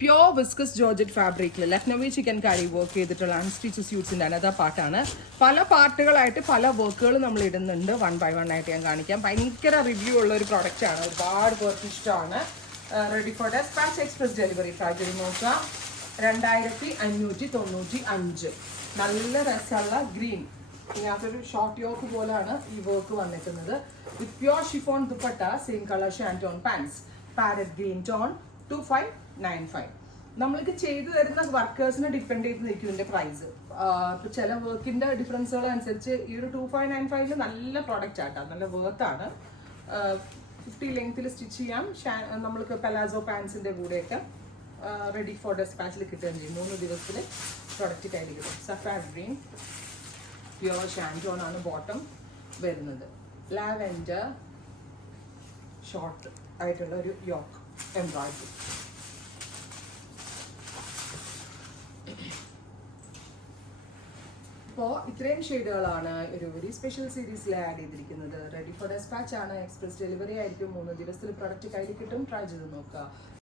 Pure viscous georgette ഫാബ്രിക്കിൽ Lucknowi chicken കാരി work ചെയ്തിട്ടുള്ള unstitch സ്യൂട്ട്സിൻ്റെ another പാർട്ടാണ്. പല പാർട്ടുകളായിട്ട് പല വർക്കുകൾ നമ്മൾ ഇടുന്നുണ്ട്. 1 by 1 ആയിട്ട് ഞാൻ കാണിക്കാം. ഭയങ്കര റിവ്യൂ ഉള്ള ഒരു പ്രൊഡക്റ്റാണ്, ഒരുപാട് പേർക്ക് ഇഷ്ടമാണ്. Ready for dispatch express delivery. Try നോക്കുക. 2595. നല്ല രസമുള്ള ഗ്രീൻ, ഇതിനകത്തൊരു ഷോർട്ട് യോക്ക് പോലെയാണ് ഈ വർക്ക് വന്നിരിക്കുന്നത്. With pure chiffon dupatta, same colour shantoon pants, parrot green tone, 2595. നമ്മൾക്ക് ചെയ്തു തരുന്ന വർക്കേഴ്സിനെ ഡിപ്പെൻഡ് ചെയ്ത് നിൽക്കും ഇതിൻ്റെ പ്രൈസ്. ഇപ്പോൾ ചില വർക്കിൻ്റെ ഡിഫറൻസുകൾ അനുസരിച്ച് ഈ ഒരു 2595 നല്ല പ്രോഡക്റ്റ് ആട്ടോ, നല്ല വേർത്താണ്. 50 ലെങ്ത്തിൽ സ്റ്റിച്ച് ചെയ്യാം. നമ്മൾക്ക് പലാസോ പാൻസിൻ്റെ കൂടെയൊക്കെ റെഡി ഫോർ ഡെസ്പാച്ചിൽ കിട്ടുകയും ചെയ്യും. 3 ദിവസത്തിൽ പ്രൊഡക്റ്റ് കയ്യിൽ കിട്ടും. സഫാർ ഗ്രീൻ പ്യുവർ ഷാൻറ്റോൺ ആണ് ബോട്ടം വരുന്നത്. ലാവെൻഡർ ഷോർട്ട് ആയിട്ടുള്ള ഒരു യോക്ക് എംബ്രോയിഡറി. അപ്പോൾ ഇത്രയും ഷെയ്ഡുകളാണ് ഒരു വെരി സ്പെഷ്യൽ സീരീസിൽ ആഡ് ചെയ്തിരിക്കുന്നത്. റെഡി ഫോർ ഡെസ്പാച്ച് ആണ്, എക്സ്പ്രസ് ഡെലിവറി ആയിരിക്കും. 3 ദിവസത്തിൽ പ്രൊഡക്റ്റ് കയ്യിൽ കിട്ടും. ട്രൈ ചെയ്ത് നോക്കുക.